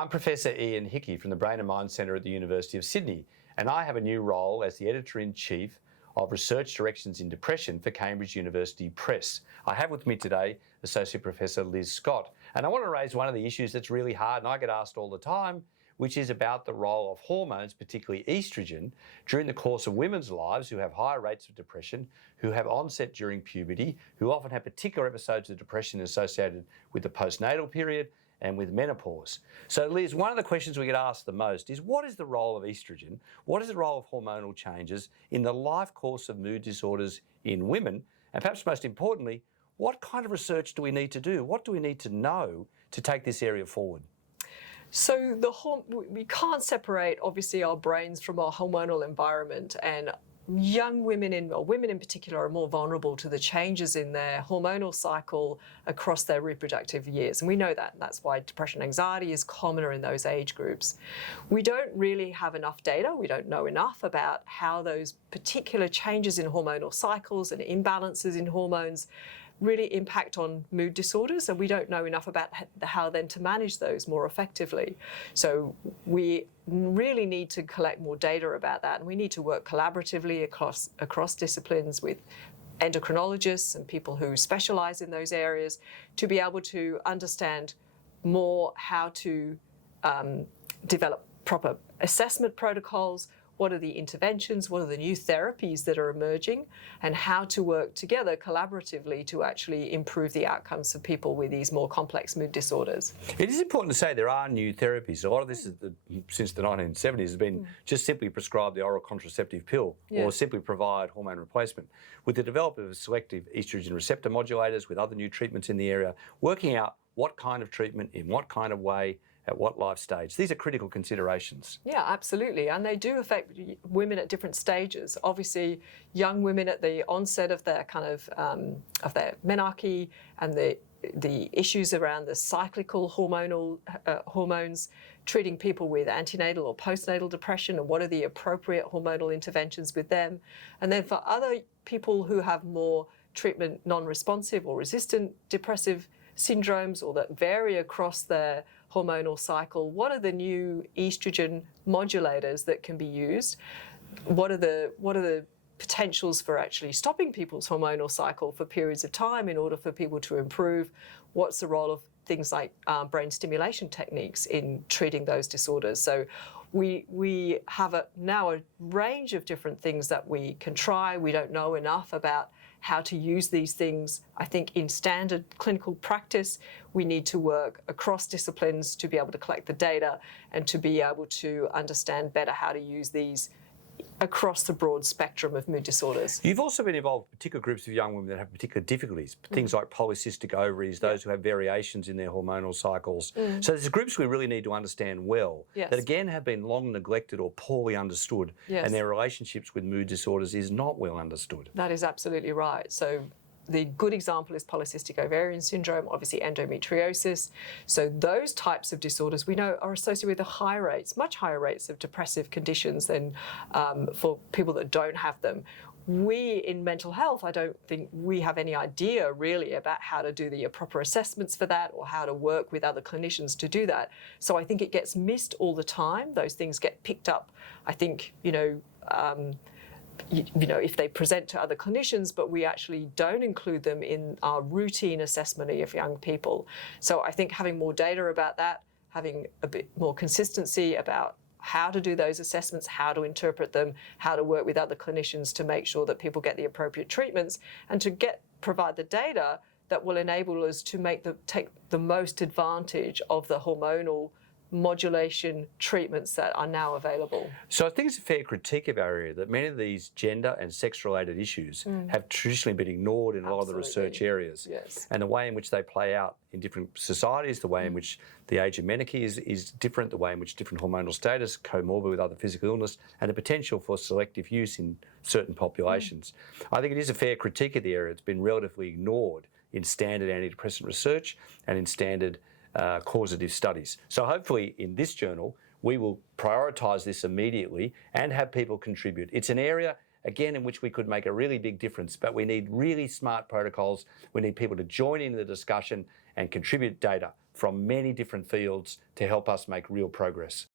I'm Professor Ian Hickey from the Brain and Mind Centre at the University of Sydney, and I have a new role as the Editor-in-Chief of Research Directions in Depression for Cambridge University Press. I have with me today Associate Professor Liz Scott, and I want to raise one of the issues that's really hard and I get asked all the time, which is about the role of hormones, particularly estrogen, during the course of women's lives who have higher rates of depression, who have onset during puberty, who often have particular episodes of depression associated with the postnatal period and with menopause. So Liz, one of the questions we get asked the most is, what is the role of estrogen? What is the role of hormonal changes in the life course of mood disorders in women? And perhaps most importantly, what kind of research do we need to do? What do we need to know to take this area forward? So we can't separate, obviously, our brains from our hormonal environment, and young women, or women in particular, are more vulnerable to the changes in their hormonal cycle across their reproductive years. And we know that, and that's why depression and anxiety is commoner in those age groups. We don't really have enough data. We don't know enough about how those particular changes in hormonal cycles and imbalances in hormones really impact on mood disorders, and we don't know enough about how then to manage those more effectively. So we really need to collect more data about that, and we need to work collaboratively across disciplines with endocrinologists and people who specialize in those areas to be able to understand more how to develop proper assessment protocols, what are the interventions, what are the new therapies that are emerging, and how to work together collaboratively to actually improve the outcomes for people with these more complex mood disorders. It is important to say there are new therapies. A lot of this is since the 1970s has been just simply prescribe the oral contraceptive pill or simply provide hormone replacement. With the development of selective estrogen receptor modulators, with other new treatments in the area, working out what kind of treatment, in what kind of way, at what life stage. These are critical considerations. Yeah, absolutely. And they do affect women at different stages. Obviously, young women at the onset of their of their menarche and the issues around the cyclical hormones, treating people with antenatal or postnatal depression, and what are the appropriate hormonal interventions with them. And then for other people who have more treatment non-responsive or resistant depressive syndromes, or that vary across their hormonal cycle, what are the new estrogen modulators that can be used? What are the potentials for actually stopping people's hormonal cycle for periods of time in order for people to improve? What's the role of things like brain stimulation techniques in treating those disorders? So we have now a range of different things that we can try. We don't know enough about how to use these things. I think in standard clinical practice, we need to work across disciplines to be able to collect the data and to be able to understand better how to use these across the broad spectrum of mood disorders. You've also been involved with particular groups of young women that have particular difficulties, things like polycystic ovaries, those who have variations in their hormonal cycles. So there's groups we really need to understand well, that again have been long neglected or poorly understood, and their relationships with mood disorders is not well understood. That is absolutely right. So the good example is polycystic ovarian syndrome, obviously endometriosis. So those types of disorders we know are associated with much higher rates of depressive conditions than for people that don't have them. We in mental health, I don't think we have any idea really about how to do the proper assessments for that or how to work with other clinicians to do that. So I think it gets missed all the time. Those things get picked up, I think, if they present to other clinicians, but we actually don't include them in our routine assessment of young people. So I think having more data about that, having a bit more consistency about how to do those assessments, how to interpret them, how to work with other clinicians to make sure that people get the appropriate treatments, and to provide the data that will enable us to take the most advantage of the hormonal modulation treatments that are now available. So I think it's a fair critique of our area that many of these gender and sex-related issues have traditionally been ignored in a lot of the research areas. And the way in which they play out in different societies, the way in which the age of menarche is different, the way in which different hormonal status comorbid with other physical illness, and the potential for selective use in certain populations. I think it is a fair critique of the area. It's been relatively ignored in standard antidepressant research and in standard causative studies. So hopefully in this journal, we will prioritise this immediately and have people contribute. It's an area, again, in which we could make a really big difference, but we need really smart protocols. We need people to join in the discussion and contribute data from many different fields to help us make real progress.